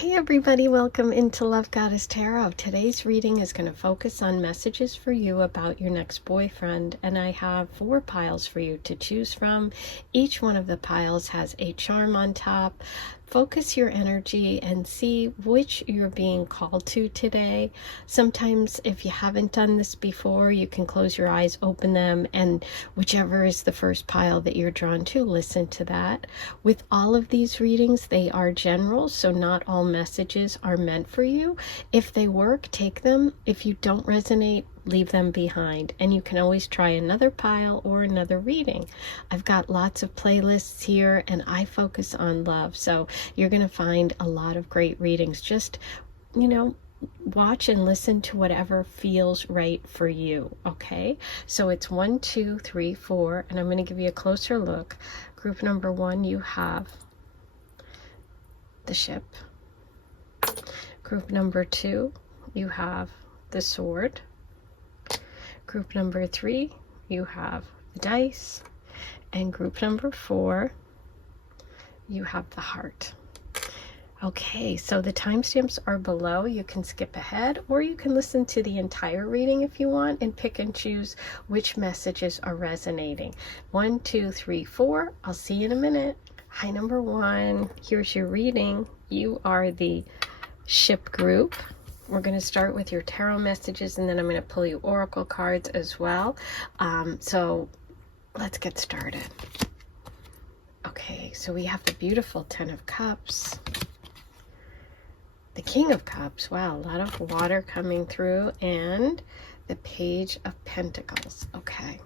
Hey everybody, welcome into Love Goddess Tarot. Today's reading is going to focus on messages for you about your next boyfriend, and I have 4 piles for you to choose from. Each one of the piles has a charm on top. Focus your energy and see which you're being called to today. Sometimes if you haven't done this before, you can close your eyes, open them, and whichever is the first pile that you're drawn to, listen to that. With all of these readings, they are general, so not all messages are meant for you. If they work, take them. If you don't resonate, leave them behind, and you can always try another pile or another reading. I've got lots of playlists here, and I focus on love, so you're going to find a lot of great readings. Just, watch and listen to whatever feels right for you. Okay, so it's 1, 2, 3, 4, and I'm going to give you a closer look. Group number 1, you have the Ship. Group number 2, you have the Sword. Group number 3, you have the Dice. And group number 4, you have the Heart. Okay, so the timestamps are below. You can skip ahead, or you can listen to the entire reading if you want and pick and choose which messages are resonating. 1, 2, 3, 4. I'll see you in a minute. Hi, number 1. Here's your reading. You are the Ship group. We're going to start with your tarot messages, and then I'm going to pull you oracle cards as well. So let's get started. Okay, so we have the beautiful 10 of Cups. The King of Cups. Wow, a lot of water coming through. And the Page of Pentacles. Okay.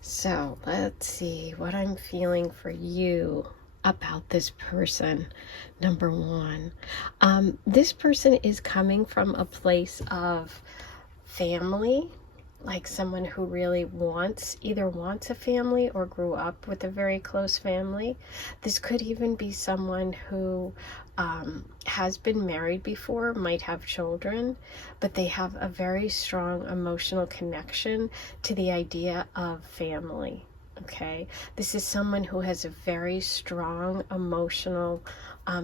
So let's see what I'm feeling for you about this person. Number 1, this person is coming from a place of family, like someone who really either wants a family or grew up with a very close family. This could even be someone who has been married before, might have children, but they have a very strong emotional connection to the idea of family. Okay, this is someone who has a very strong emotional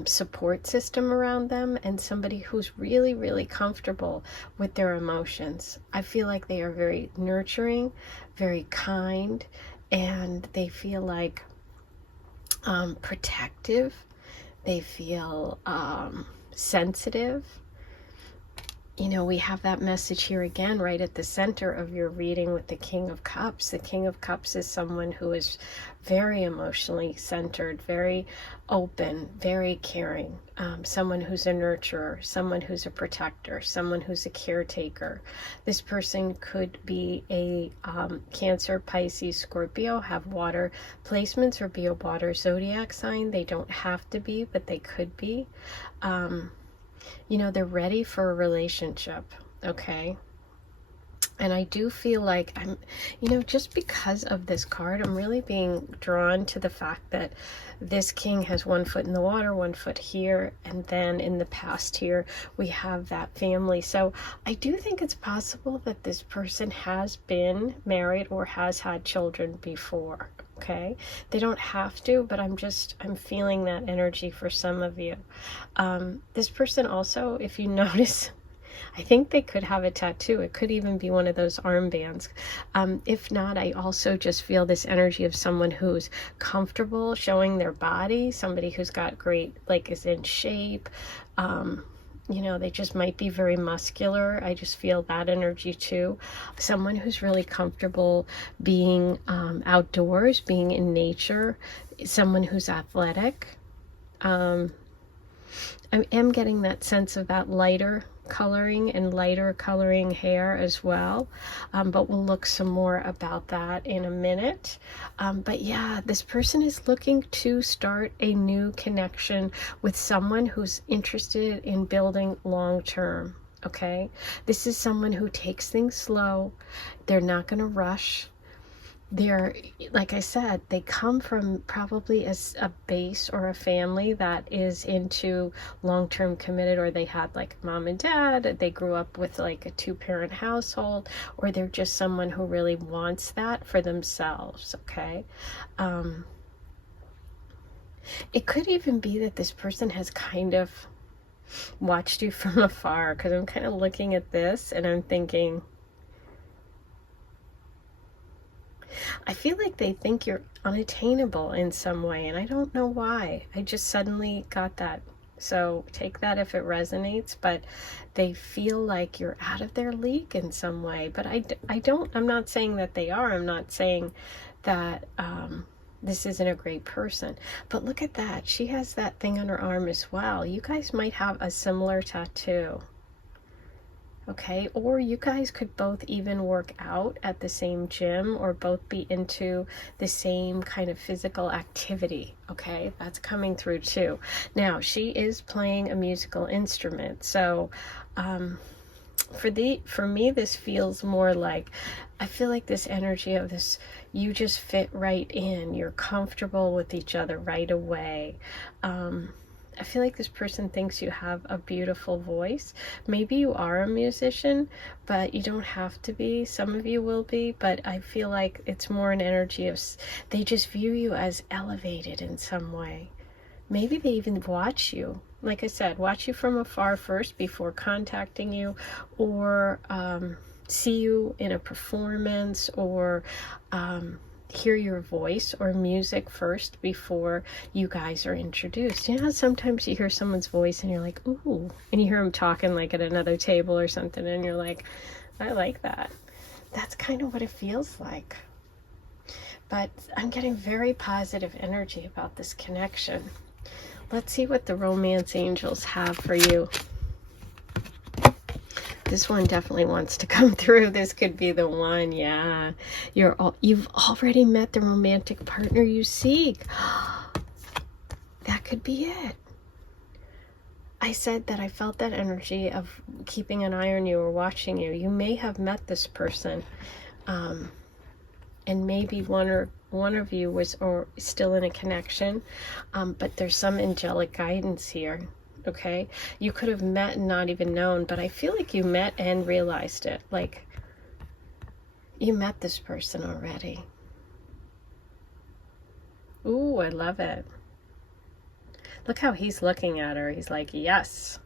support system around them, and somebody who's really, really comfortable with their emotions. I feel like they are very nurturing, very kind, and they feel like protective. They feel sensitive. We have that message here again right at the center of your reading with the King of Cups. The King of Cups is someone who is very emotionally centered, very open, very caring, someone who's a nurturer, someone who's a protector, someone who's a caretaker. This person could be a Cancer, Pisces, Scorpio, have water placements, or be a water zodiac sign. They don't have to be, but they could be. They're ready for a relationship, okay? And I do feel like I'm, just because of this card, I'm really being drawn to the fact that this king has 1 foot in the water, 1 foot here, and then in the past here, we have that family. So I do think it's possible that this person has been married or has had children before. Okay, they don't have to, but I'm feeling that energy for some of you. This person also, if you notice, I think they could have a tattoo. It could even be one of those armbands. If not, I also just feel this energy of someone who's comfortable showing their body, somebody who's got great, is in shape. They just might be very muscular. I just feel that energy too. Someone who's really comfortable being outdoors, being in nature. Someone who's athletic. I am getting that sense of that lighter coloring and lighter coloring hair as well, but we'll look some more about that in a minute. But yeah, this person is looking to start a new connection with someone who's interested in building long term. Okay, this is someone who takes things slow. They're not going to rush. They're, like I said, they come from probably a base or a family that is into long-term committed, or they had mom and dad, they grew up with a 2-parent household, or they're just someone who really wants that for themselves. Okay, It could even be that this person has kind of watched you from afar, because I'm kind of looking at this and I'm thinking, I feel like they think you're unattainable in some way, and I don't know why. I just suddenly got that. So take that if it resonates, but they feel like you're out of their league in some way. But I'm not saying that they are. I'm not saying that this isn't a great person. But look at that. She has that thing on her arm as well. You guys might have a similar tattoo. Okay, or you guys could both even work out at the same gym, or both be into the same kind of physical activity. Okay, that's coming through too. Now, she is playing a musical instrument, so for me, this feels more like, I feel like this energy of this, you just fit right in, you're comfortable with each other right away. I feel like this person thinks you have a beautiful voice. Maybe you are a musician, but you don't have to be. Some of you will be, but I feel like it's more an energy of, they just view you as elevated in some way. Maybe they even watch you. Like I said, watch you from afar first before contacting you, or see you in a performance, or hear your voice or music first before you guys are introduced. You know how sometimes you hear someone's voice and you're like, ooh, and you hear them talking like at another table or something, and you're like, I like that. That's kind of what it feels like. But I'm getting very positive energy about this connection. Let's see what the romance angels have for you. This one definitely wants to come through. This could be the one. Yeah, you've already met the romantic partner you seek. That could be it. I said that I felt that energy of keeping an eye on you or watching you. You may have met this person, and maybe one of you was or still in a connection, but there's some angelic guidance here. Okay, you could have met and not even known, but I feel like you met and realized it. Like, you met this person already. Ooh, I love it. Look how he's looking at her. He's like, yes.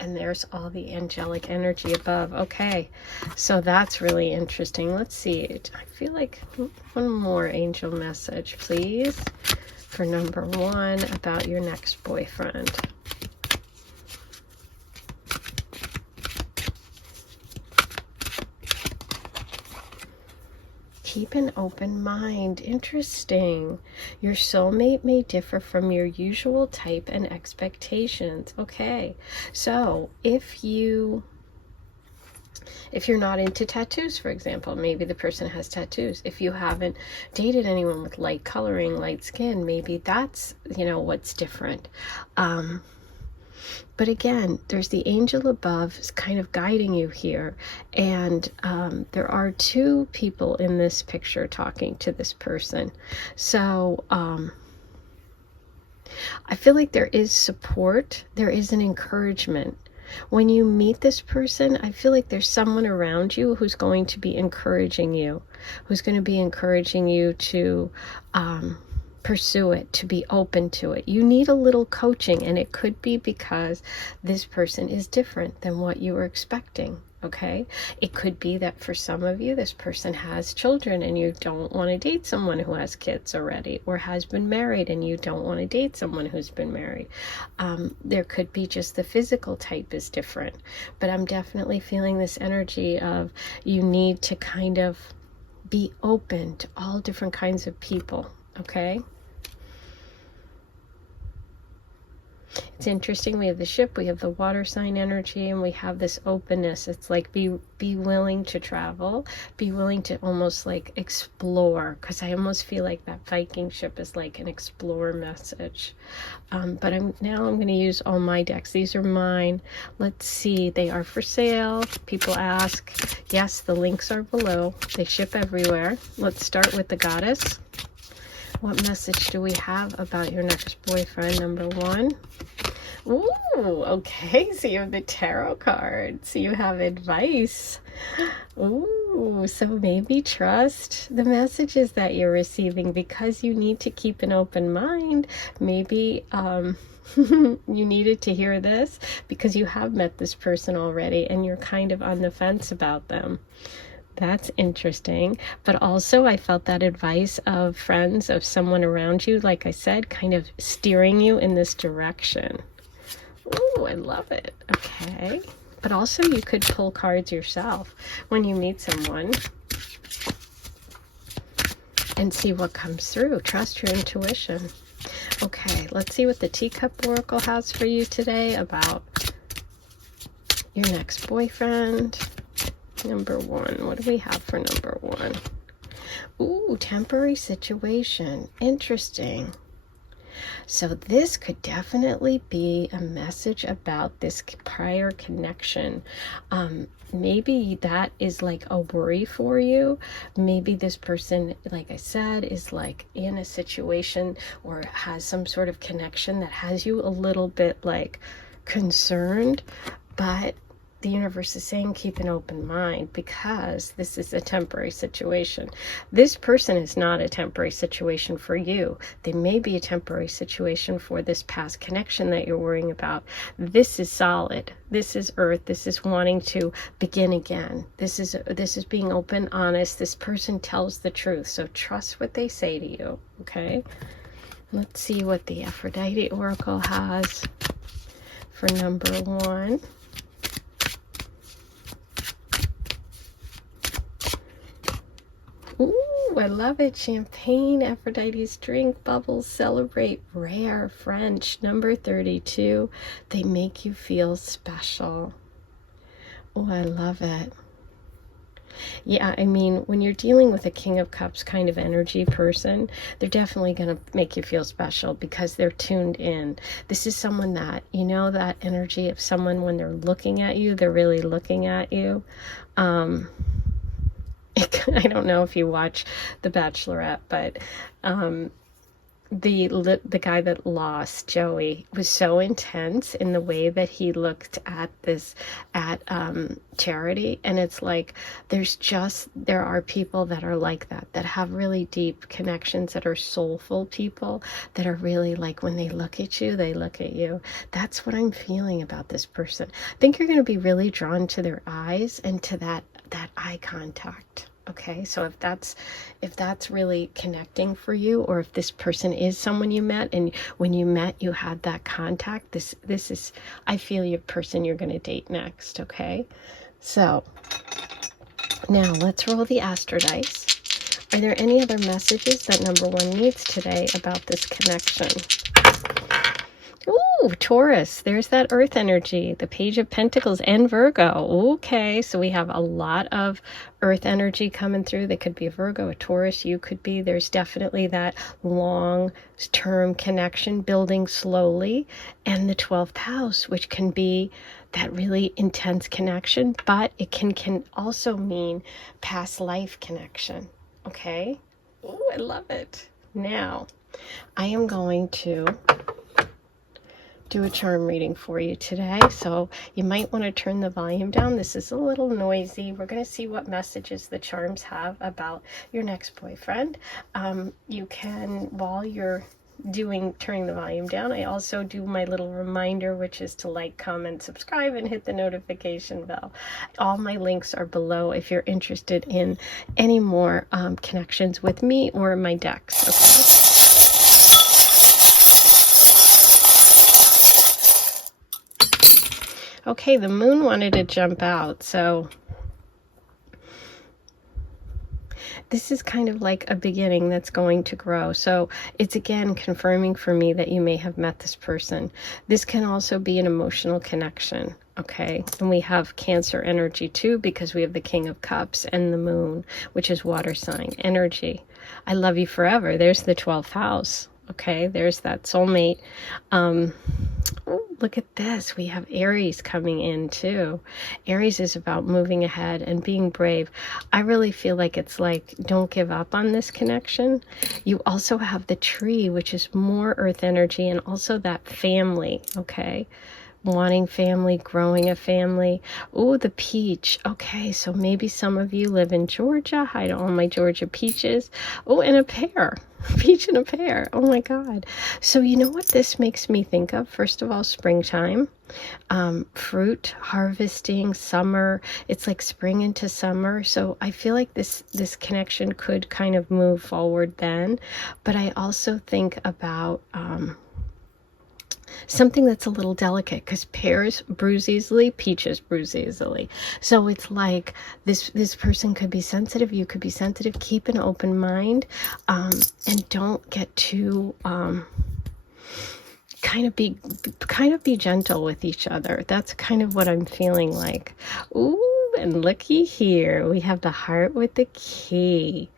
And there's all the angelic energy above. Okay, so that's really interesting. Let's see. I feel like one more angel message, please, for number one about your next boyfriend. Keep an open mind. Interesting. Your soulmate may differ from your usual type and expectations. Okay, so if you're not into tattoos, for example, maybe the person has tattoos. If you haven't dated anyone with light coloring, light skin, maybe that's, what's different. But again, there's the angel above is kind of guiding you here. And there are two people in this picture talking to this person. So I feel like there is support. There is an encouragement. When you meet this person, I feel like there's someone around you who's going to be encouraging you, to pursue it, to be open to it. You need a little coaching, and it could be because this person is different than what you were expecting. Okay, it could be that for some of you, this person has children and you don't want to date someone who has kids already, or has been married and you don't want to date someone who's been married. There could be just the physical type is different, but I'm definitely feeling this energy of you need to kind of be open to all different kinds of people. Okay. It's interesting. We have the ship, we have the water sign energy, and we have this openness. It's like be willing to travel, be willing to almost like explore, because I almost feel like that Viking ship is like an explorer message. But I'm going to use all my decks. These are mine. Let's see. They are for sale. People ask. Yes, the links are below. They ship everywhere. Let's start with the goddess. What message do we have about your next boyfriend? Number one. Ooh, okay. So you have the tarot card. So you have advice. Ooh, so maybe trust the messages that you're receiving, because you need to keep an open mind. Maybe You needed to hear this because you have met this person already and you're kind of on the fence about them. That's interesting. But also I felt that advice of friends, of someone around you, like I said, kind of steering you in this direction. Oh, I love it. Okay. But also you could pull cards yourself when you meet someone and see what comes through. Trust your intuition. Okay, let's see what the Teacup Oracle has for you today about your next boyfriend. Number one. What do we have for number one? Ooh, temporary situation. Interesting. So this could definitely be a message about this prior connection. Maybe that is like a worry for you. Maybe this person, like I said, is like in a situation or has some sort of connection that has you a little bit like concerned, but the universe is saying keep an open mind because this is a temporary situation. This person is not a temporary situation for you. They may be a temporary situation for this past connection that you're worrying about. This is solid. This is earth. This is wanting to begin again. This is being open, honest. This person tells the truth. So trust what they say to you. Okay. Let's see what the Aphrodite Oracle has for number one. Ooh, I love it. Champagne, Aphrodite's drink, bubbles, celebrate, rare, French, number 32. They make you feel special. Oh, I love it. Yeah, I mean, when you're dealing with a King of Cups kind of energy person, they're definitely going to make you feel special because they're tuned in. This is someone that, you know, that energy of someone when they're looking at you, they're really looking at you. I don't know if you watch The Bachelorette, but the guy that lost, Joey, was so intense in the way that he looked at Charity, and it's like there are people that are like that have really deep connections, that are soulful people, that are really like when they look at you, they look at you. That's what I'm feeling about this person. I think you're going to be really drawn to their eyes and to that eye contact. Okay, so if that's really connecting for you, or if this person is someone you met and when you met you had that contact, this is, I feel, your person you're going to date next. Okay, so now let's roll the Astro dice. Are there any other messages that number one needs today about this connection? Ooh, Taurus, there's that earth energy, the Page of Pentacles, and Virgo. Okay, so we have a lot of earth energy coming through. They could be a Virgo, a Taurus, you could be. There's definitely that long-term connection building slowly. And the 12th house, which can be that really intense connection, but it can also mean past life connection. Okay? Ooh, I love it. Now, I am going to do a charm reading for you today, so you might want to turn the volume down. This is a little noisy. We're going to see what messages the charms have about your next boyfriend. You can, while you're turning the volume down, I also do my little reminder, which is to like, comment, subscribe, and hit the notification bell. All my links are below if you're interested in any more connections with me or my decks. Okay. Okay, the moon wanted to jump out, so this is kind of like a beginning that's going to grow. So it's again confirming for me that you may have met this person. This can also be an emotional connection, okay? And we have Cancer energy too, because we have the King of Cups and the moon, which is water sign energy. I love you forever. There's the 12th house. Okay, there's that soulmate. Oh, look at this. We have Aries coming in too. Aries is about moving ahead and being brave. I really feel like it's like, don't give up on this connection. You also have the tree, which is more earth energy, and also that family, okay? wanting family, growing a family. Oh, the peach. Okay, so maybe some of you live in Georgia. Hi to all my Georgia peaches. Oh, and a pear. Peach and a pear. Oh my God. So you know what this makes me think of? First of all, springtime. Fruit harvesting, summer. It's like spring into summer. So I feel like this connection could kind of move forward then. But I also think about something that's a little delicate, because pears bruise easily, peaches bruise easily. So it's like this person could be sensitive, you could be sensitive. Keep an open mind, and don't get too kind of be gentle with each other. That's kind of what I'm feeling like. Ooh, and looky here, we have the heart with the key.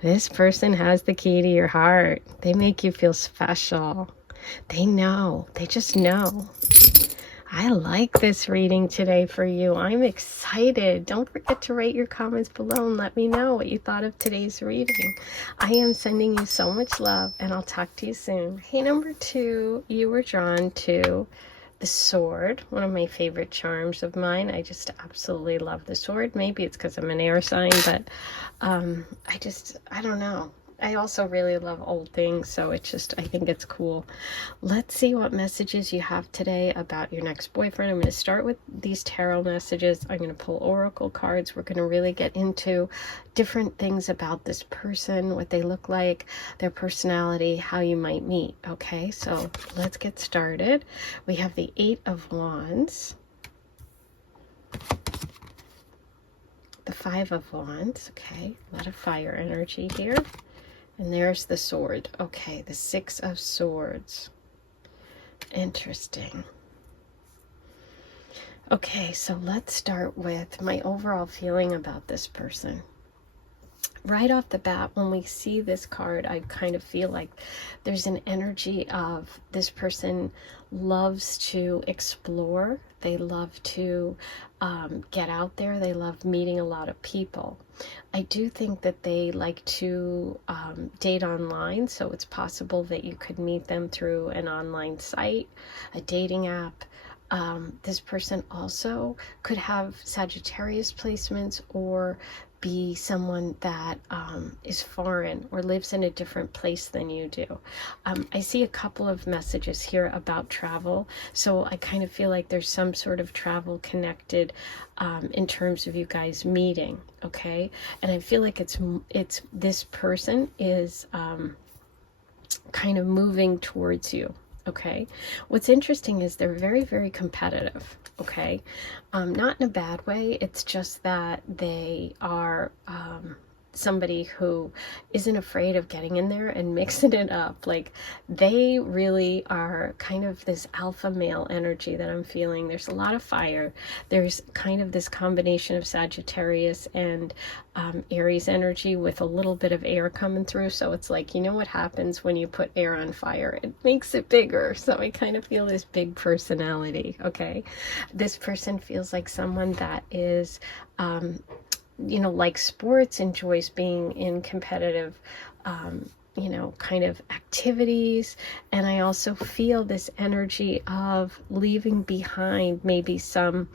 This person has the key to your heart. They make you feel special. They know. They just know. I like this reading today for you. I'm excited. Don't forget to write your comments below and let me know what you thought of today's reading. I am sending you so much love, and I'll talk to you soon. Hey, number 2, you were drawn to the sword, one of my favorite charms of mine. I just absolutely love the sword. Maybe it's because I'm an air sign, but I don't know. I also really love old things, so it's just, I think it's cool. Let's see what messages you have today about your next boyfriend. I'm going to start with these tarot messages. I'm going to pull oracle cards. We're going to really get into different things about this person, what they look like, their personality, how you might meet. Okay, so let's get started. We have the 8 of Wands, the 5 of Wands. Okay, a lot of fire energy here. And there's the sword. Okay, the 6 of Swords. Interesting. Okay, so let's start with my overall feeling about this person. Right off the bat, when we see this card, I kind of feel like there's an energy of this person loves to explore. They love to get out there. They love meeting a lot of people. I do think that they like to date online, so it's possible that you could meet them through an online site, a dating app. This person also could have Sagittarius placements or be someone that is foreign or lives in a different place than you do. I see a couple of messages here about travel, so I kind of feel like there's some sort of travel connected in terms of you guys meeting, okay? And I feel like it's this person is kind of moving towards you. Okay, what's interesting is they're very, very competitive. Okay, not in a bad way. It's just that they are somebody who isn't afraid of getting in there and mixing it up. Like, they really are kind of this alpha male energy that I'm feeling. There's a lot of fire. There's kind of this combination of Sagittarius and Aries energy with a little bit of air coming through. So it's like, you know what happens when you put air on fire? It makes it bigger. So I kind of feel this big personality. Okay, this person feels like someone that is you know, like sports, enjoys being in competitive, you know, kind of activities. And I also feel this energy of leaving behind maybe some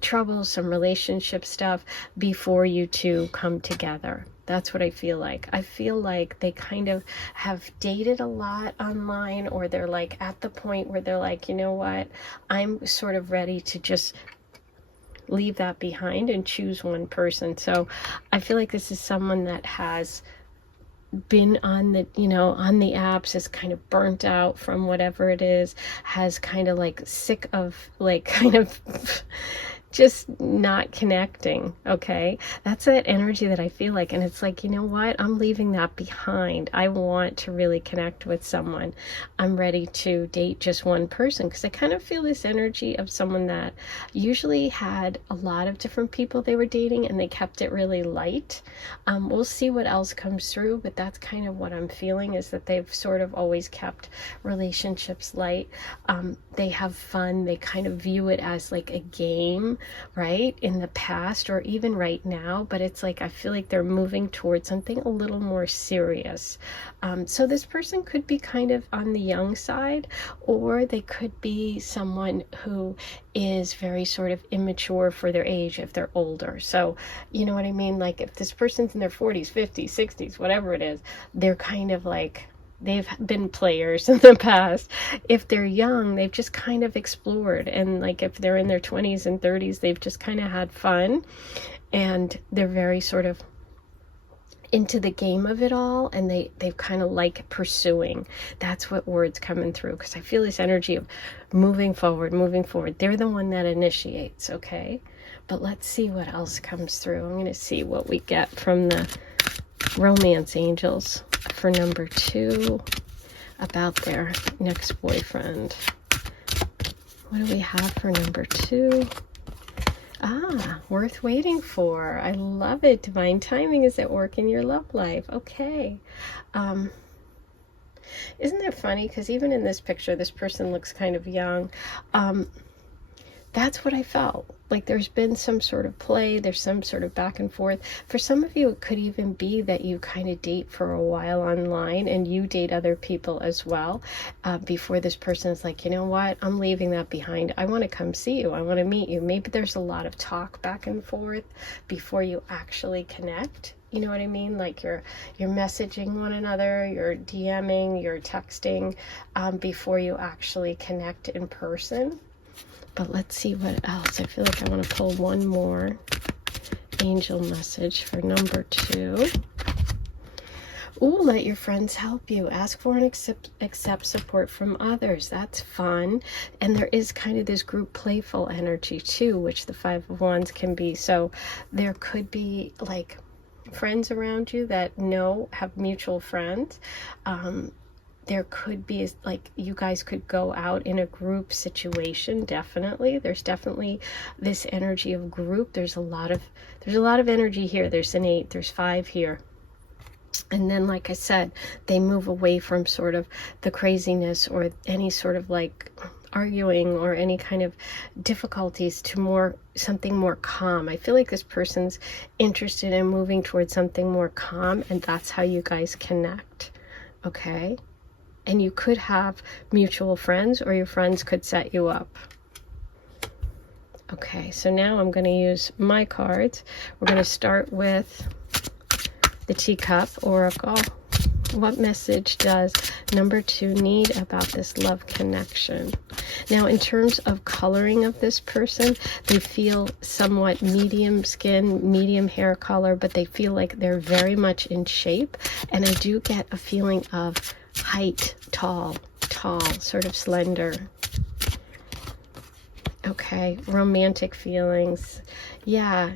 trouble, some relationship stuff before you two come together. That's what I feel like. I feel like they kind of have dated a lot online, or they're like at the point where they're like, you know what, I'm sort of ready to just leave that behind and choose one person. So I feel like this is someone that has been on the, you know, on the apps, is kind of burnt out from whatever it is, has kind of like sick of like kind of just not connecting. Okay, that's that energy that I feel like. And it's like, you know what, I'm leaving that behind. I want to really connect with someone. I'm ready to date just one person, because I kind of feel this energy of someone that usually had a lot of different people they were dating, and they kept it really light. We'll see what else comes through, but that's kind of what I'm feeling, is that they've sort of always kept relationships light. They have fun. They kind of view it as like a game. them, right, in the past or even right now, but it's like I feel like they're moving towards something a little more serious. So this person could be kind of on the young side, or they could be someone who is very sort of immature for their age if they're older. So you know what I mean? Like if this person's in their 40s, 50s, 60s, whatever it is, they're kind of like, they've been players in the past. If they're young, they've just kind of explored. And like if they're in their 20s and 30s, they've just kind of had fun. And they're very sort of into the game of it all, and they've kind of like pursuing. That's what word's coming through, because I feel this energy of moving forward. They're the one that initiates, okay? But let's see what else comes through. I'm going to see what we get from the romance angels for number 2 about their next boyfriend. What do we have for number 2? Worth waiting for. I love it. Divine timing is at work in your love life. Okay. Isn't that funny? Because even in this picture, this person looks kind of young. That's what I felt. Like there's been some sort of play, there's some sort of back and forth. For some of you, it could even be that you kind of date for a while online and you date other people as well before this person is like, you know what, I'm leaving that behind. I want to come see you. I want to meet you. Maybe there's a lot of talk back and forth before you actually connect. You know what I mean? Like you're messaging one another, you're DMing, you're texting before you actually connect in person. But let's see what else. I feel like I want to pull one more angel message for number 2. Ooh, let your friends help you. Ask for and accept support from others. That's fun. And there is kind of this group playful energy too, which the 5 of Wands can be. So there could be like friends around you that have mutual friends. There could be like you guys could go out in a group situation. Definitely, there's definitely this energy of group. There's a lot of energy here. There's an 8, there's 5 here. And then, like I said, they move away from sort of the craziness or any sort of like arguing or any kind of difficulties to something more calm. I feel like this person's interested in moving towards something more calm, and that's how you guys connect. Okay? And you could have mutual friends, or your friends could set you up. Okay, so now I'm going to use my cards. We're going to start with the Teacup Oracle. What message does number 2 need about this love connection? Now, in terms of coloring of this person, they feel somewhat medium skin, medium hair color, but they feel like they're very much in shape. And I do get a feeling of height, tall, sort of slender. Okay, romantic feelings. Yeah,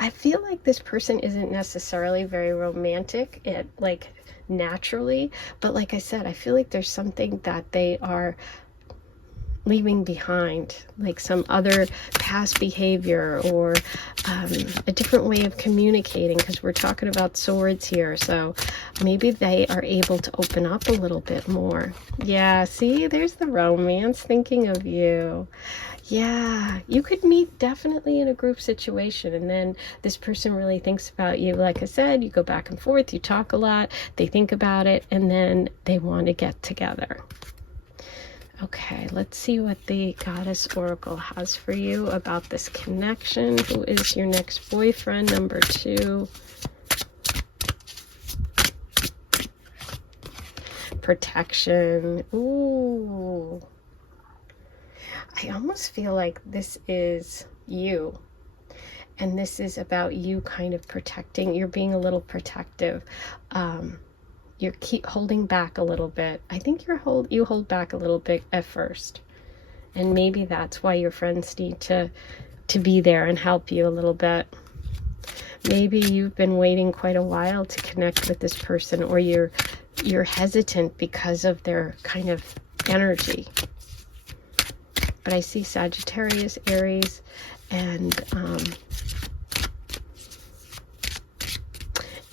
I feel like this person isn't necessarily very romantic, like naturally, but like I said, I feel like there's something that they are leaving behind, like some other past behavior or a different way of communicating, because we're talking about swords here. So maybe they are able to open up a little bit more. Yeah, see, there's the romance, thinking of you. Yeah, you could meet definitely in a group situation, and then this person really thinks about you. Like I said, you go back and forth, you talk a lot, they think about it, and then they want to get together. Okay, let's see what the Goddess Oracle has for you about this connection. Who is your next boyfriend, number 2? Protection. Ooh. I almost feel like this is you. And this is about you kind of protecting. You're being a little protective. You keep holding back a little bit. I think you hold back a little bit at first. And maybe that's why your friends need to be there and help you a little bit. Maybe you've been waiting quite a while to connect with this person, or you're hesitant because of their kind of energy. But I see Sagittarius, Aries, and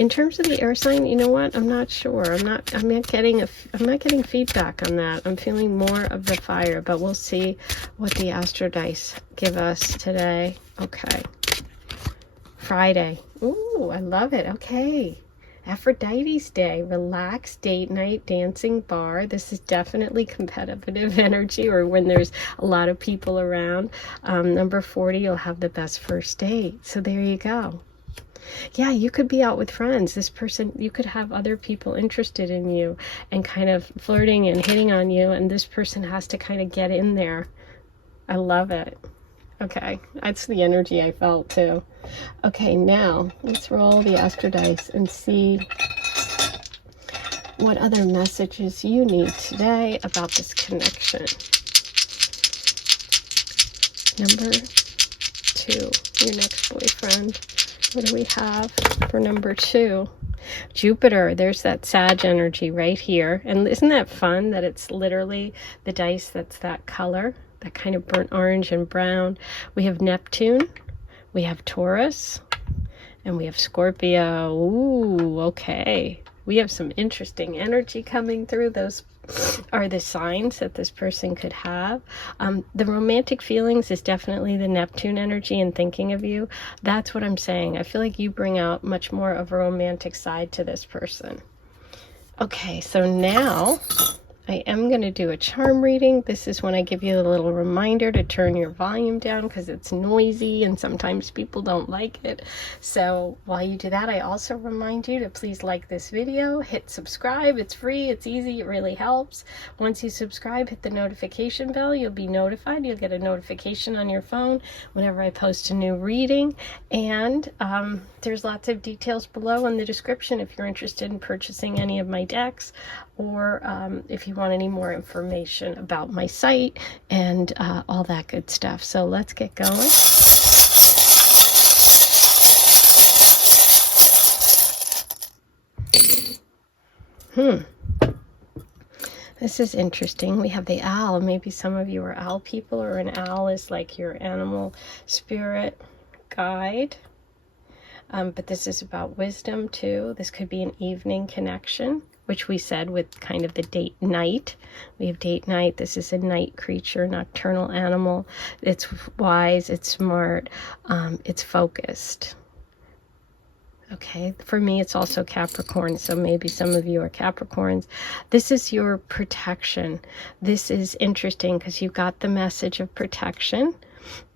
In terms of the air sign, you know what? I'm not sure. I'm not getting feedback on that. I'm feeling more of the fire, but we'll see what the astro dice give us today. Okay. Friday. Ooh, I love it. Okay. Aphrodite's Day, relaxed date night, dancing bar. This is definitely competitive energy, or when there's a lot of people around. Number 40, you'll have the best first date. So there you go. Yeah, you could be out with friends. This person, you could have other people interested in you and kind of flirting and hitting on you, and this person has to kind of get in there. I love it. Okay, that's the energy I felt too. Okay, now let's roll the astro dice and see what other messages you need today about this connection. Number 2, your next boyfriend. What do we have for number 2? Jupiter. There's that Sag energy right here. And isn't that fun that it's literally the dice that's that color? That kind of burnt orange and brown. We have Neptune, we have Taurus, and we have Scorpio. Ooh, okay. We have some interesting energy coming through. Those are the signs that this person could have. The romantic feelings is definitely the Neptune energy and thinking of you. That's what I'm saying. I feel like you bring out much more of a romantic side to this person. Okay, so now I am going to do a charm reading. This is when I give you a little reminder to turn your volume down because it's noisy and sometimes people don't like it. So while you do that, I also remind you to please like this video, hit subscribe. It's free, it's easy, it really helps. Once you subscribe, hit the notification bell. You'll be notified. You'll get a notification on your phone whenever I post a new reading. And there's lots of details below in the description if you're interested in purchasing any of my decks, or if you want any more information about my site and all that good stuff. So let's get going. This is interesting. We have the owl. Maybe some of you are owl people, or an owl is like your animal spirit guide. But this is about wisdom too. This could be an evening connection, which we said with kind of the date night. We have date night. This is a night creature, nocturnal animal. It's wise, it's smart, it's focused. Okay, for me it's also Capricorn, so maybe some of you are Capricorns. This is your protection. This is interesting because you got the message of protection.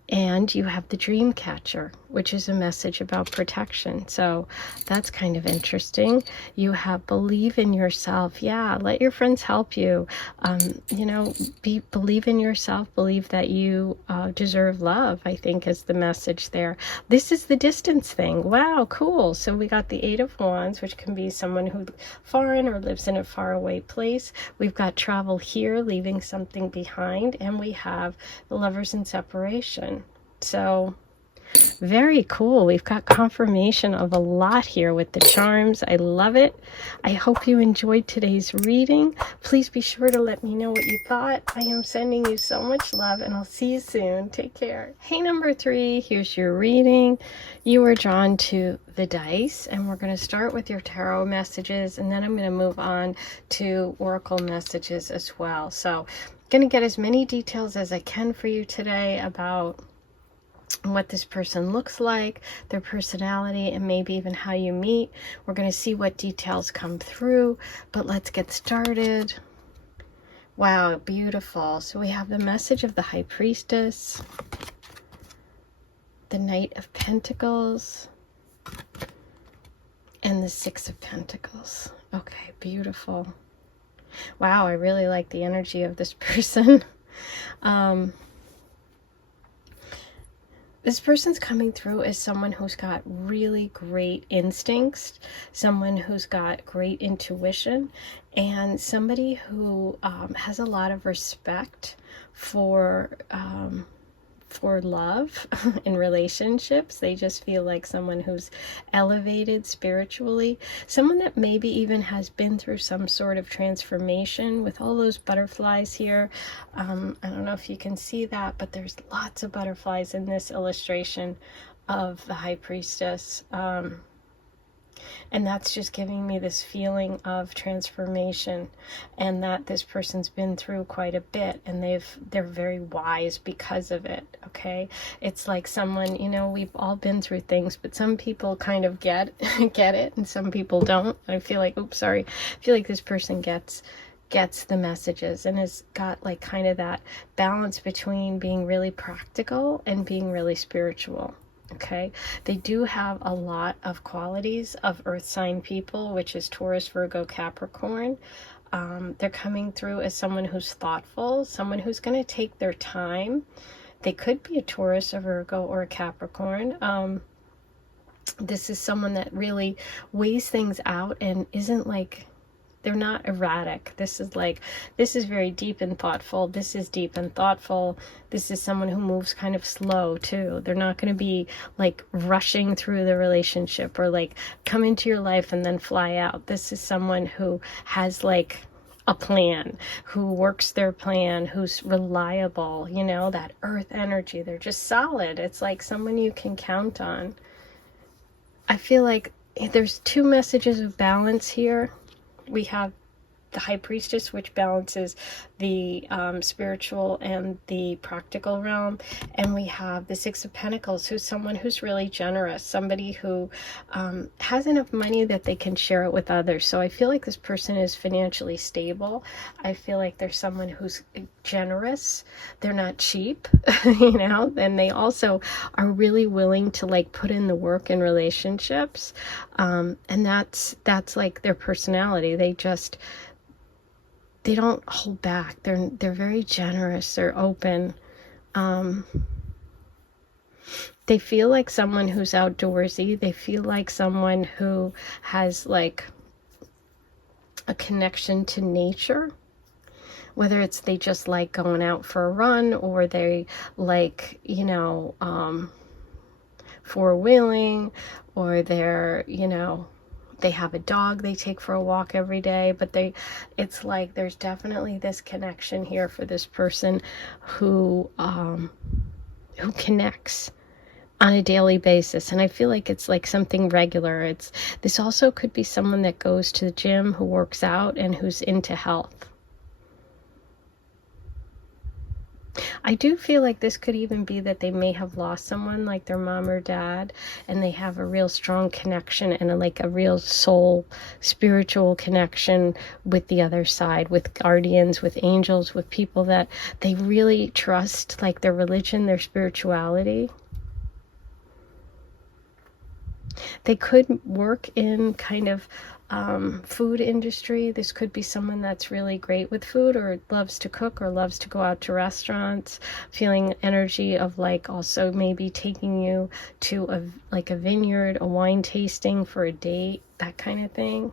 And you have the dream catcher, which is a message about protection. So that's kind of interesting. You have believe in yourself. Yeah, let your friends help you. You know, believe in yourself. Believe that you deserve love, I think is the message there. This is the distance thing. Wow, cool. So we got the 8 of Wands, which can be someone who's foreign or lives in a faraway place. We've got travel here, leaving something behind. And we have the Lovers in separation. So very cool. We've got confirmation of a lot here with the charms. I love it. I hope you enjoyed today's reading. Please be sure to let me know what you thought. I am sending you so much love, and I'll see you soon. Take care. Hey, number 3, here's your reading. You are drawn to the dice, and we're going to start with your tarot messages, and then I'm going to move on to oracle messages as well. So I'm going to get as many details as I can for you today about what this person looks like, their personality, and maybe even how you meet. We're going to see what details come through, but let's get started. Wow, beautiful. So we have the message of the High Priestess, the Knight of Pentacles, and the 6 of Pentacles. Okay, beautiful. Wow, I really like the energy of this person. This person's coming through as someone who's got really great instincts, someone who's got great intuition, and somebody who has a lot of respect for love in relationships. They just feel like someone who's elevated spiritually, someone that maybe even has been through some sort of transformation. With all those butterflies here, I don't know if you can see that, but there's lots of butterflies in this illustration of the High Priestess. And that's just giving me this feeling of transformation, and that this person's been through quite a bit, and they're very wise because of it. Okay, it's like someone, you know, we've all been through things, but some people kind of get it, and some people don't. I feel like, oops, sorry. I feel like this person gets the messages and has got like kind of that balance between being really practical and being really spiritual. Okay, they do have a lot of qualities of earth sign people, which is Taurus, Virgo, Capricorn. They're coming through as someone who's thoughtful, someone who's going to take their time. They could be a Taurus, a Virgo, or a Capricorn. This is someone that really weighs things out and isn't like, they're not erratic. This is very deep and thoughtful. This is deep and thoughtful. This is someone who moves kind of slow too. They're not going to be like rushing through the relationship or like come into your life and then fly out. This is someone who has like a plan, who works their plan, who's reliable, you know, that earth energy. They're just solid. It's like someone you can count on. I feel like there's two messages of balance here. We have the High Priestess, which balances the spiritual and the practical realm. And we have the Six of Pentacles, who's someone who's really generous, somebody who has enough money that they can share it with others. So I feel like this person is financially stable. I feel like there's someone who's generous. They're not cheap, you know, and they also are really willing to like put in the work in relationships. And that's like their personality. They don't hold back. They're very generous. They're open. They feel like someone who's outdoorsy. They feel like someone who has like a connection to nature. Whether it's they just like going out for a run, or they like, you know, four-wheeling, or they're, you know, they have a dog they take for a walk every day. But it's like there's definitely this connection here for this person who connects on a daily basis. And I feel like it's like something regular. This also could be someone that goes to the gym, who works out, and who's into health. I do feel like this could even be that they may have lost someone, like their mom or dad, and they have a real strong connection and like a real soul, spiritual connection with the other side, with guardians, with angels, with people that they really trust, like their religion, their spirituality. They could work in kind of food industry. This could be someone that's really great with food, or loves to cook, or loves to go out to restaurants, feeling energy of like also maybe taking you to a vineyard, a wine tasting for a date, that kind of thing.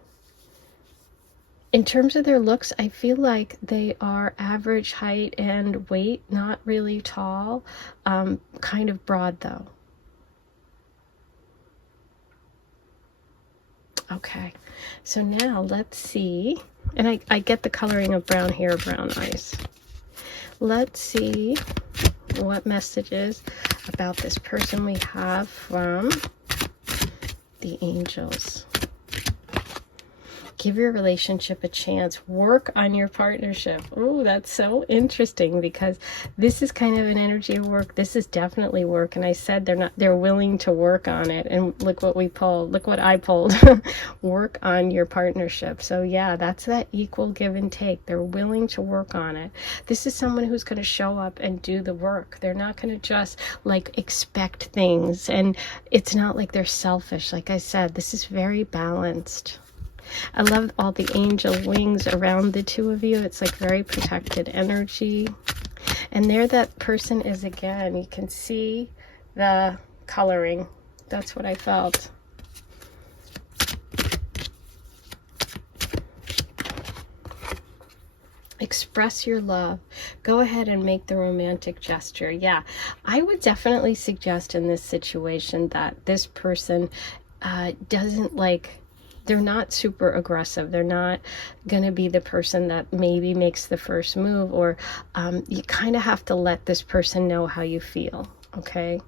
In terms of their looks, I feel like they are average height and weight, not really tall, kind of broad though. Okay, so now let's see, and I get the coloring of brown hair, brown eyes. Let's see what messages about this person we have from the angels. Give your relationship a chance. Work on your partnership. Oh, that's so interesting, because this is kind of an energy of work. This is definitely work. And I said they're willing to work on it. And look what we pulled. Look what I pulled. Work on your partnership. So yeah, that's that equal give and take. They're willing to work on it. This is someone who's going to show up and do the work. They're not going to just like expect things. And it's not like they're selfish. Like I said, this is very balanced. I love all the angel wings around the two of you. It's like very protected energy. And there that person is again. You can see the coloring. That's what I felt. Express your love. Go ahead and make the romantic gesture. Yeah, I would definitely suggest in this situation that this person doesn't like... They're not super aggressive. They're not going to be the person that maybe makes the first move, or you kind of have to let this person know how you feel, okay?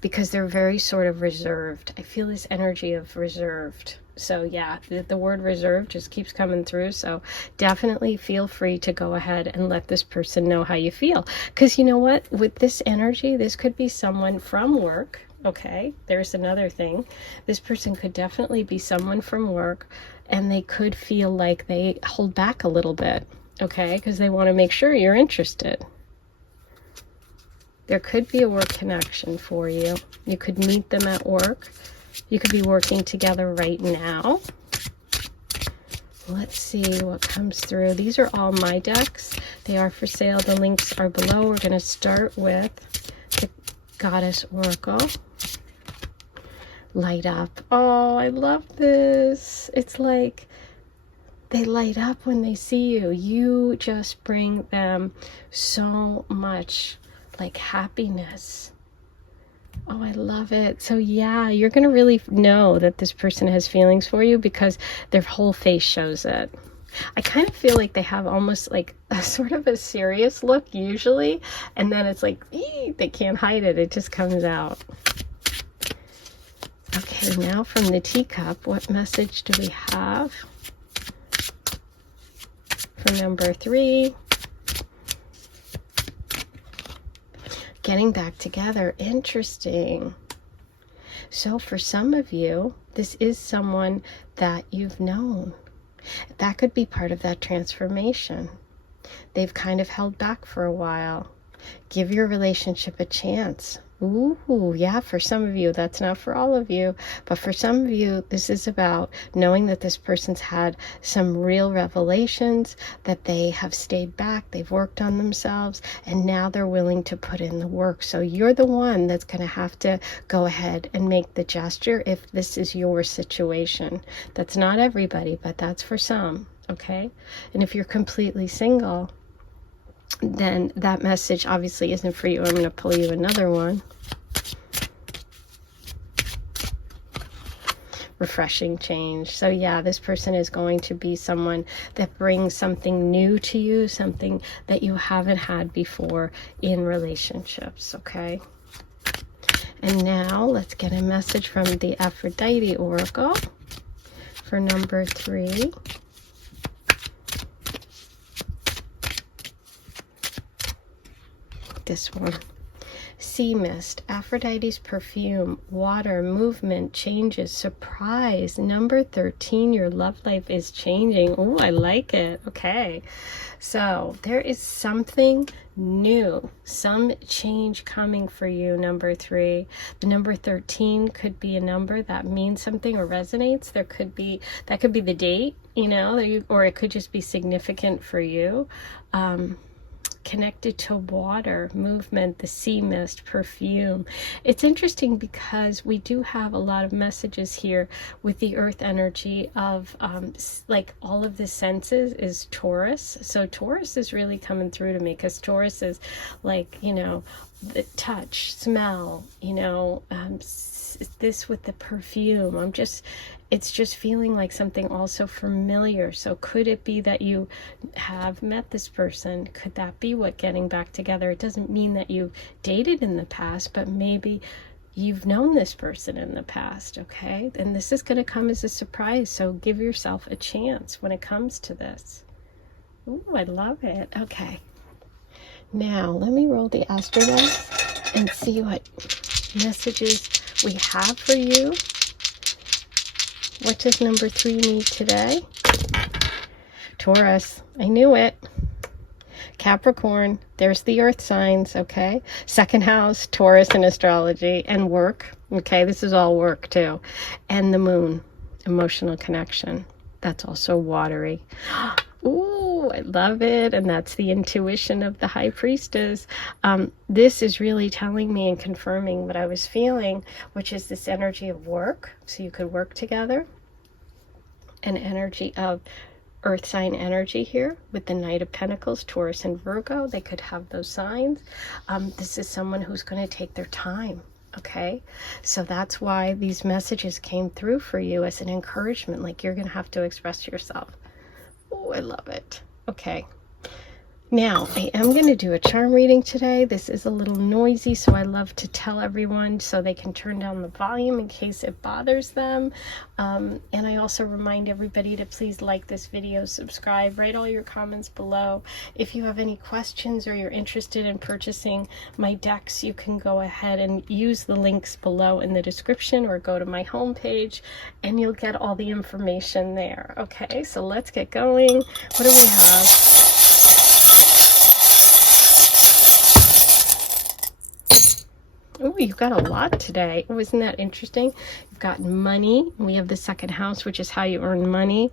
Because they're very sort of reserved. I feel this energy of reserved. So yeah, the word reserve just keeps coming through. So definitely feel free to go ahead and let this person know how you feel. Because you know what? With this energy, this could be someone from work. Okay, there's another thing. This person could definitely be someone from work, and they could feel like they hold back a little bit. Okay, because they want to make sure you're interested. There could be a work connection for you. You could meet them at work. You could be working together right now. Let's see what comes through. These are all my decks. They are for sale. The links are below. We're going to start with the Goddess Oracle. Light up. Oh, I love this. It's like they light up when they see you. You just bring them so much like happiness. Oh, I love it. So yeah, you're going to really know that this person has feelings for you because their whole face shows it. I kind of feel like they have almost like a sort of a serious look usually, and then it's like, they can't hide it. It just comes out. Okay, now from the teacup, what message do we have for number 3? Getting back together. Interesting. So for some of you, this is someone that you've known. That could be part of that transformation. They've kind of held back for a while. Give your relationship a chance. Ooh, yeah, for some of you, that's not for all of you, but for some of you, this is about knowing that this person's had some real revelations, that they have stayed back, they've worked on themselves, and now they're willing to put in the work. So you're the one that's going to have to go ahead and make the gesture if this is your situation. That's not everybody, but that's for some, okay? And if you're completely single, then that message obviously isn't for you. I'm going to pull you another one. Refreshing change. So yeah, this person is going to be someone that brings something new to you, something that you haven't had before in relationships, okay? And now let's get a message from the Aphrodite Oracle for number 3. This one. Sea mist, Aphrodite's perfume, water, movement, changes, surprise. Number 13, your love life is changing. Oh, I like it. Okay. So there is something new, some change coming for you, number 3. The number 13 could be a number that means something or resonates. That could be the date, you know, or it could just be significant for you. Connected to water, movement, the sea mist, perfume. It's interesting because we do have a lot of messages here with the earth energy of like all of the senses is Taurus. So Taurus is really coming through to me because Taurus is like, you know, the touch, smell, you know, this with the perfume. It's just feeling like something also familiar. So could it be that you have met this person? Could that be what getting back together? It doesn't mean that you dated in the past, but maybe you've known this person in the past, okay? And this is going to come as a surprise. So give yourself a chance when it comes to this. Ooh, I love it. Okay. Now, let me roll the astrolabe and see what messages we have for you. What does number 3 need today? Taurus. I knew it. Capricorn. There's the earth signs, okay? Second house, Taurus in astrology, and work. Okay, this is all work too. And the moon, emotional connection. That's also watery. Ooh, I love it. And that's the intuition of the high priestess. This is really telling me and confirming what I was feeling, which is this energy of work. So you could work together. An energy of earth sign energy here with the Knight of Pentacles, Taurus and Virgo. They could have those signs. This is someone who's going to take their time. Okay, so that's why these messages came through for you as an encouragement, like you're going to have to express yourself. Oh, I love it. Okay. Now, I am going to do a charm reading today. This is a little noisy, so I love to tell everyone so they can turn down the volume in case it bothers them. And I also remind everybody to please like this video, subscribe, write all your comments below. If you have any questions or you're interested in purchasing my decks, you can go ahead and use the links below in the description or go to my homepage and you'll get all the information there. Okay, so let's get going. What do we have? Oh, you've got a lot today. Oh, isn't that interesting? You've got money. We have the second house, which is how you earn money.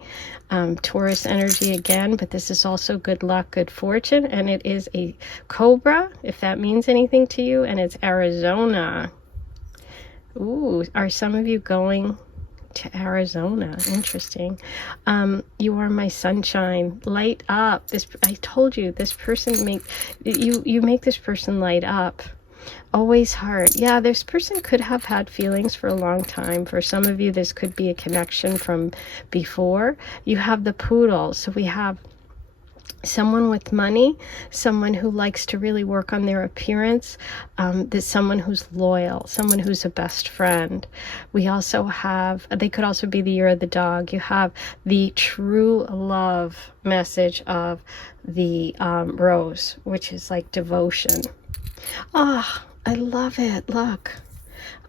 Taurus energy again, but this is also good luck, good fortune. And it is a cobra, if that means anything to you. And it's Arizona. Ooh, are some of you going to Arizona? Interesting. You are my sunshine. Light up. This, I told you, this person you make this person light up. Always hard. Yeah, this person could have had feelings for a long time. For some of you, this could be a connection from before. You have the poodle. So we have someone with money, someone who likes to really work on their appearance, there's someone who's loyal, someone who's a best friend. We also have, they could also be the year of the dog. You have the true love message of the rose, which is like devotion. Ah, I love it. Look,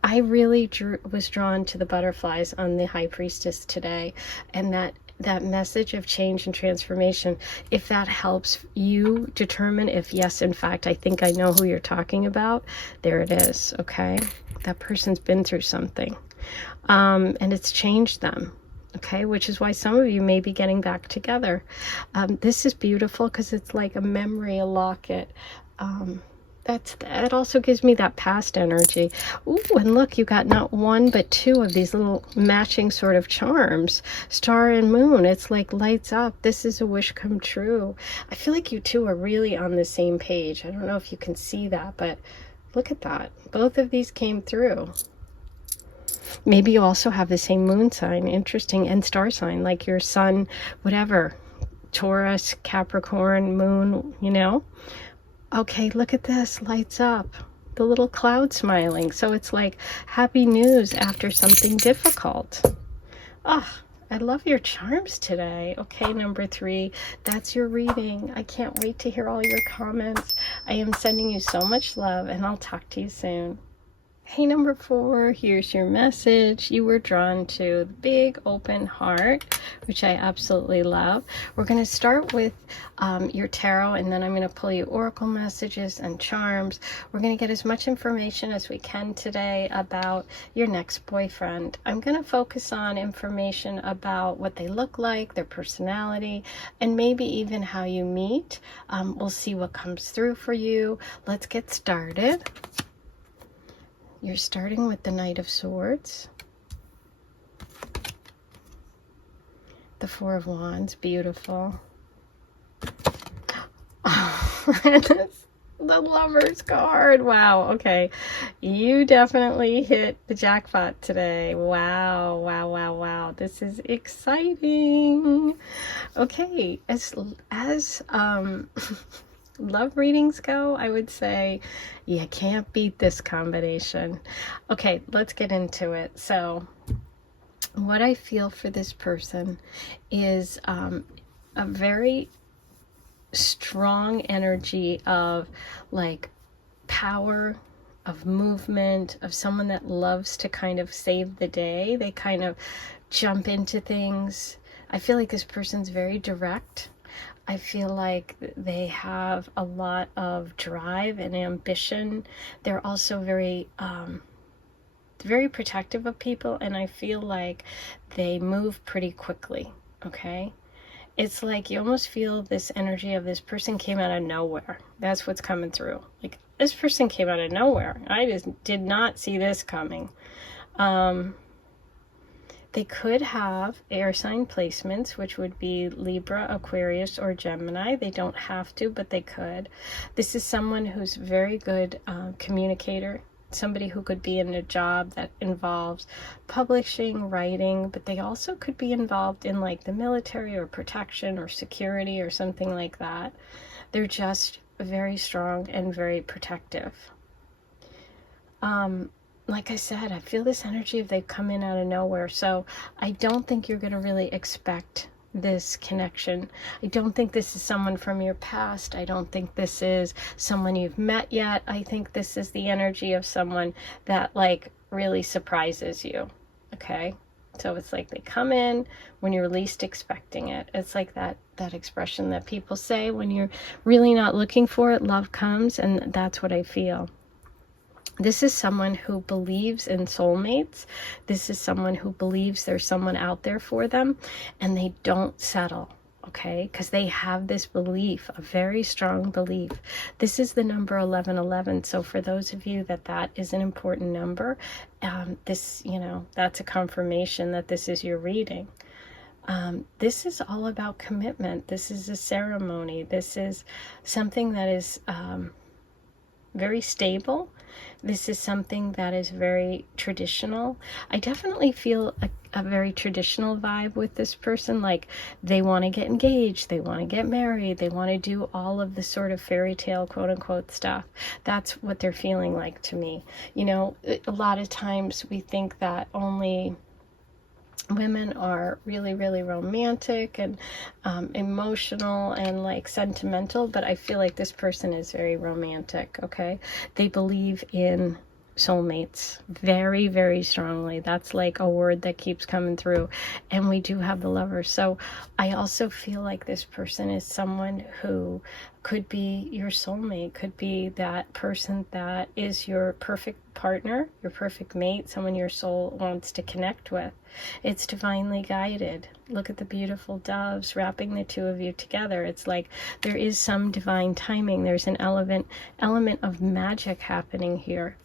I really was drawn to the butterflies on the High Priestess today, and that message of change and transformation. If that helps you determine if, yes, in fact, I think I know who you're talking about, there it is, okay? That person's been through something, and it's changed them. Okay, which is why some of you may be getting back together. This is beautiful because it's like a memory, a locket. That also gives me that past energy. Ooh, and look, you got not one but two of these little matching sort of charms. Star and moon. It's like lights up. This is a wish come true. I feel like you two are really on the same page. I don't know if you can see that, but look at that. Both of these came through. Maybe you also have the same moon sign. Interesting. And star sign, like your sun, whatever. Taurus, Capricorn, moon, you know. Okay, look at this, lights up, the little cloud smiling. So it's like happy news after something difficult. Ah, I love your charms today. Okay, number 3, that's your reading. I can't wait to hear all your comments. I am sending you so much love, and I'll talk to you soon. Hey, number 4, here's your message. You were drawn to the big open heart, which I absolutely love. We're going to start with your tarot, and then I'm going to pull you oracle messages and charms. We're going to get as much information as we can today about your next boyfriend. I'm going to focus on information about what they look like, their personality, and maybe even how you meet. We'll see what comes through for you. Let's get started. You're starting with the Knight of Swords, the Four of Wands, beautiful. Oh, and the Lover's card. Wow, okay. You definitely hit the jackpot today. Wow, wow, wow, wow. This is exciting. Okay, as love readings go, I would say you can't beat this combination. Okay, let's get into it. So what I feel for this person is a very strong energy of like power, of movement, of someone that loves to kind of save the day. They kind of jump into things. I feel like this person's very direct. I feel like they have a lot of drive and ambition. They're also very protective of people, and I feel like they move pretty quickly, okay? It's like you almost feel this energy of this person came out of nowhere. That's what's coming through. Like, this person came out of nowhere. I just did not see this coming. They could have air sign placements, which would be Libra, Aquarius, or Gemini. They don't have to, but they could. This is someone who's very good communicator, somebody who could be in a job that involves publishing, writing, but they also could be involved in like the military or protection or security or something like that. They're just very strong and very protective. Like I said, I feel this energy if they come in out of nowhere. So I don't think you're going to really expect this connection. I don't think this is someone from your past. I don't think this is someone you've met yet. I think this is the energy of someone that like really surprises you. Okay? So it's like they come in when you're least expecting it. It's like that expression that people say when you're really not looking for it, love comes, and that's what I feel. This is someone who believes in soulmates. This is someone who believes there's someone out there for them, and they don't settle, okay? Because they have this belief, a very strong belief. This is the number 1111. So for those of you that is an important number, this, you know, that's a confirmation that this is your reading. This is all about commitment. This is a ceremony. This is something that is very stable. This is something that is very traditional. I definitely feel a very traditional vibe with this person. Like they want to get engaged, they want to get married, they want to do all of the sort of fairy tale quote unquote stuff. That's what they're feeling like to me. You know, a lot of times we think that only women are really, really romantic and emotional and like sentimental, but I feel like this person is very romantic, okay? They believe in soulmates very, very strongly. That's like a word that keeps coming through. And we do have the Lovers. So I also feel like this person is someone who could be your soulmate, could be that person that is your perfect partner, your perfect mate, someone your soul wants to connect with. It's divinely guided. Look at the beautiful doves wrapping the two of you together. It's like there is some divine timing. There's an element of magic happening here.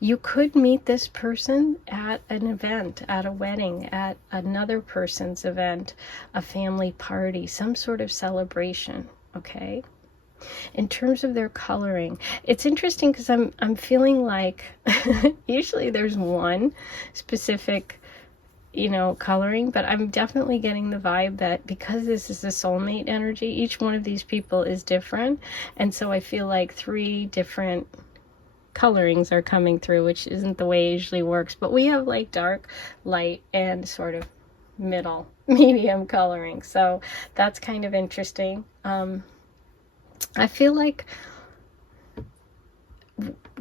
You could meet this person at an event, at a wedding, at another person's event, a family party, some sort of celebration, okay? In terms of their coloring, it's interesting because I'm feeling like usually there's one specific, you know, coloring, but I'm definitely getting the vibe that because this is a soulmate energy, each one of these people is different. And so I feel like 3 different colorings are coming through, which isn't the way it usually works. But we have like dark, light, and sort of medium coloring. So that's kind of interesting. I feel like,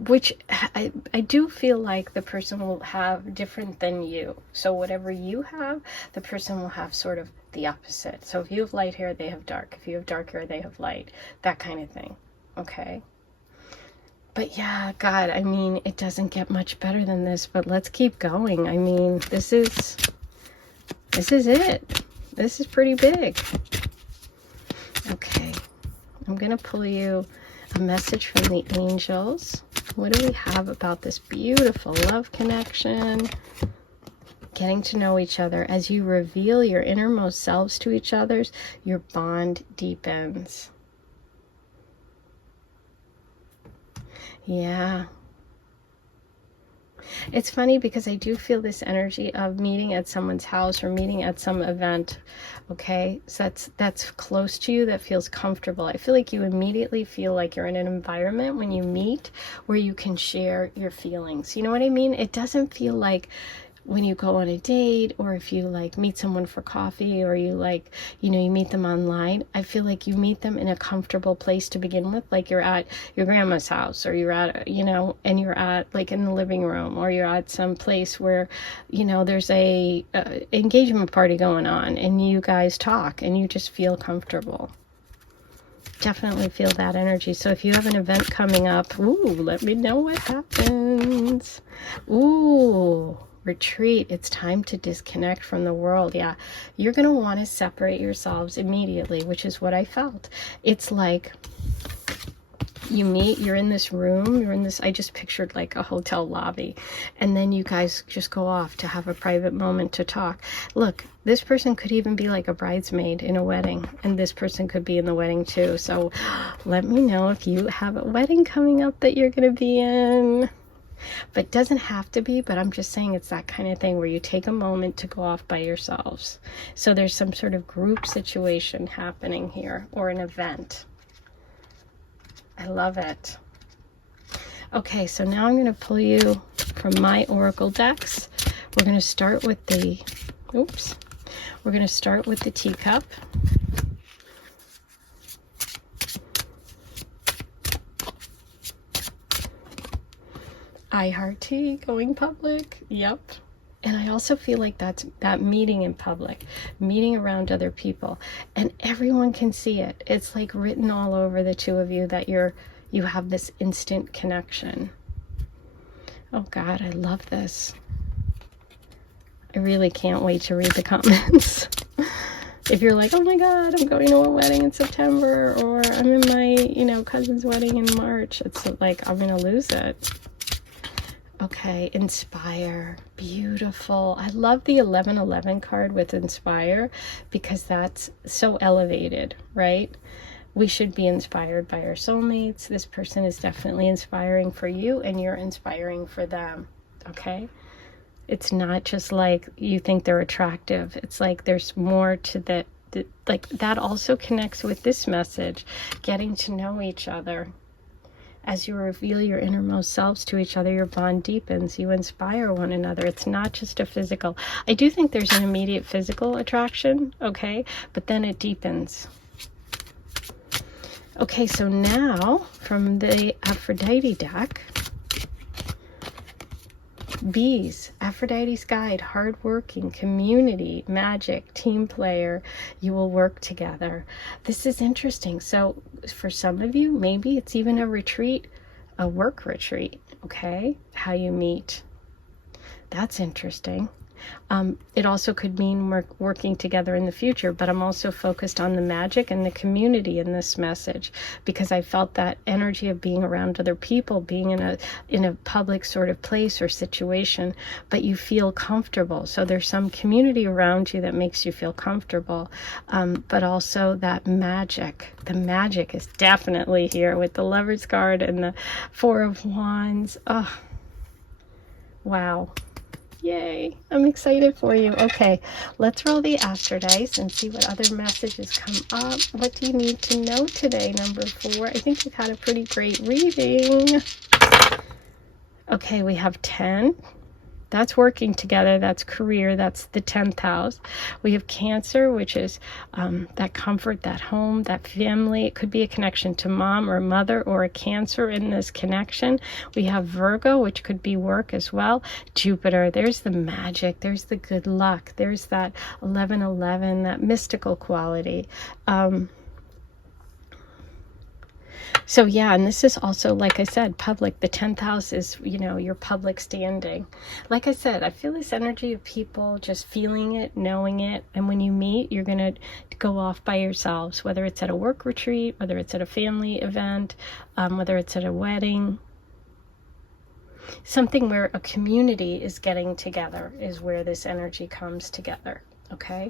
which I do feel like the person will have different than you. So whatever you have, the person will have sort of the opposite. So if you have light hair, they have dark. If you have dark hair, they have light. That kind of thing. Okay. But yeah, God, I mean, it doesn't get much better than this, but let's keep going. I mean, this is it. This is pretty big. Okay. I'm going to pull you a message from the angels. What do we have about this beautiful love connection? Getting to know each other. As you reveal your innermost selves to each other, your bond deepens. Yeah. It's funny because I do feel this energy of meeting at someone's house or meeting at some event, okay? So that's close to you, that feels comfortable. I feel like you immediately feel like you're in an environment when you meet where you can share your feelings. You know what I mean? It doesn't feel like when you go on a date, or if you like meet someone for coffee, or you like, you know, you meet them online. I feel like you meet them in a comfortable place to begin with, like you're at your grandma's house, or you're at, you know, and you're at like in the living room, or you're at some place where, you know, there's a engagement party going on and you guys talk and you just feel comfortable. Definitely feel that energy. So if you have an event coming up, ooh, let me know what happens. Ooh, retreat. It's time to disconnect from the world. Yeah, you're going to want to separate yourselves immediately, which is what I felt. It's like you meet, you're in this room, you're in this, I just pictured like a hotel lobby, and then you guys just go off to have a private moment to talk. Look, this person could even be like a bridesmaid in a wedding, and this person could be in the wedding too. So let me know if you have a wedding coming up that you're going to be in. But it doesn't have to be, but I'm just saying it's that kind of thing where you take a moment to go off by yourselves. So there's some sort of group situation happening here, or an event. I love it. Okay, so now I'm going to pull you from my oracle decks. We're going to start with the, oops, we're going to start with the teacup. I heart tea, going public. Yep. And I also feel like that's that meeting in public, meeting around other people, and everyone can see it. It's like written all over the two of you that you have this instant connection. Oh God, I love this. I really can't wait to read the comments. If you're like, oh my God, I'm going to a wedding in September, or I'm in my, cousin's wedding in March, it's like, I'm going to lose it. Okay, inspire. Beautiful. I love the 1111 card with inspire because that's so elevated, right? We should be inspired by our soulmates. This person is definitely inspiring for you and you're inspiring for them, okay? It's not just like you think they're attractive. It's like there's more to that. Like that also connects with this message, getting to know each other. As you reveal your innermost selves to each other, your bond deepens. You inspire one another. It's not just a physical. I do think there's an immediate physical attraction, okay? But then it deepens. Okay, so now from the Aphrodite deck, bees, Aphrodite's guide, hardworking, community, magic, team player, you will work together. This is interesting. So for some of you, maybe it's even a retreat, a work retreat, okay? How you meet. That's interesting. It also could mean working together in the future, but I'm also focused on the magic and the community in this message because I felt that energy of being around other people, being in a public sort of place or situation, but you feel comfortable. So there's some community around you that makes you feel comfortable, but also that magic. The magic is definitely here with the Lover's card and the Four of Wands. Oh, wow. Yay, I'm excited for you. Okay, let's roll the after dice and see what other messages come up. What do you need to know today, number 4? I think you've had a pretty great reading. Okay, we have 10. That's working together. That's career. That's the 10th house. We have Cancer, which is that comfort, that home, that family. It could be a connection to mom or mother or a Cancer in this connection. We have Virgo, which could be work as well. Jupiter, there's the magic. There's the good luck. There's that 1111, that mystical quality. So yeah, and this is also, like I said, public. The 10th house is, your public standing. Like I said, I feel this energy of people just feeling it, knowing it. And when you meet, you're going to go off by yourselves, whether it's at a work retreat, whether it's at a family event, whether it's at a wedding. Something where a community is getting together is where this energy comes together. Okay?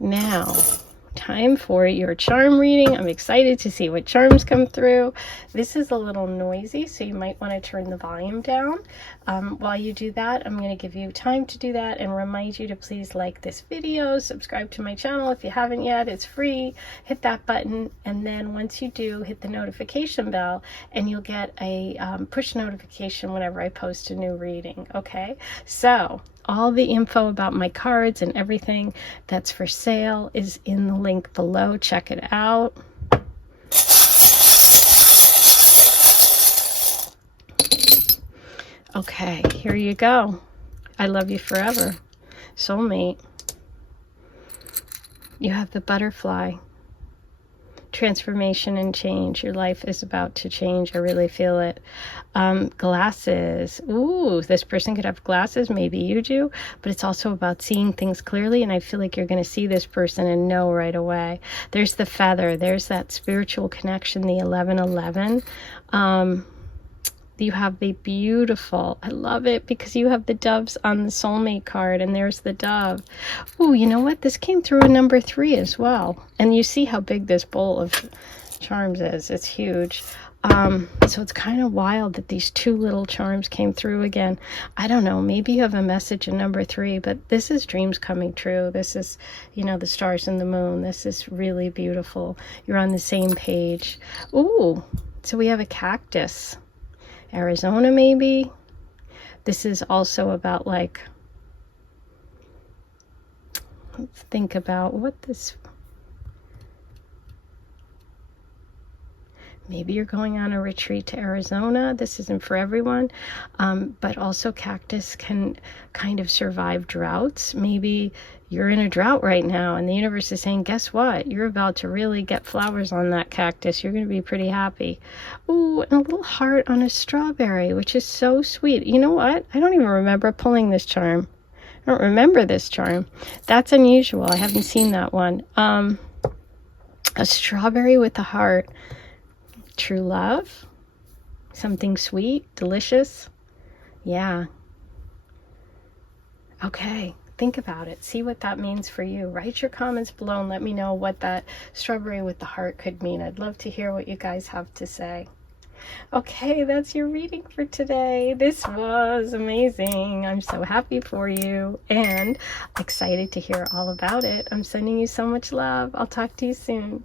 Now, time for your charm reading. I'm excited to see what charms come through. This is a little noisy, so you might want to turn the volume down. While you do that, I'm going to give you time to do that and remind you to please like this video, subscribe to my channel if you haven't yet. It's free. Hit that button, and then once you do, hit the notification bell, and you'll get a push notification whenever I post a new reading. Okay, so all the info about my cards and everything that's for sale is in the link below. Check it out. Okay, here you go. I love you forever. Soulmate. You have the butterfly. Transformation and change. Your life is about to change. I really feel it. Glasses. Ooh, this person could have glasses. Maybe you do. But it's also about seeing things clearly. And I feel like you're going to see this person and know right away. There's the feather. There's that spiritual connection, the 1111. You have the beautiful, I love it because you have the doves on the soulmate card, and there's the dove. Ooh, you know what? This came through a number 3 as well. And you see how big this bowl of charms is. It's huge. So it's kind of wild that these two little charms came through again. I don't know, maybe you have a message in number 3, but this is dreams coming true. This is, you know, the stars and the moon. This is really beautiful. You're on the same page. Ooh, so we have a cactus. Arizona, maybe. This is also about, like, let's think about what this... Maybe you're going on a retreat to Arizona. This isn't for everyone, but also cactus can kind of survive droughts. Maybe you're in a drought right now and the universe is saying, guess what? You're about to really get flowers on that cactus. You're going to be pretty happy. Ooh, and a little heart on a strawberry, which is so sweet. You know what? I don't even remember pulling this charm. I don't remember this charm. That's unusual. I haven't seen that one. A strawberry with a heart. True love, something sweet, delicious. Yeah. Okay, think about it. See what that means for you. Write your comments below and let me know what that strawberry with the heart could mean. I'd love to hear what you guys have to say. Okay, that's your reading for today. This was amazing. I'm so happy for you and excited to hear all about it. I'm sending you so much love. I'll talk to you soon.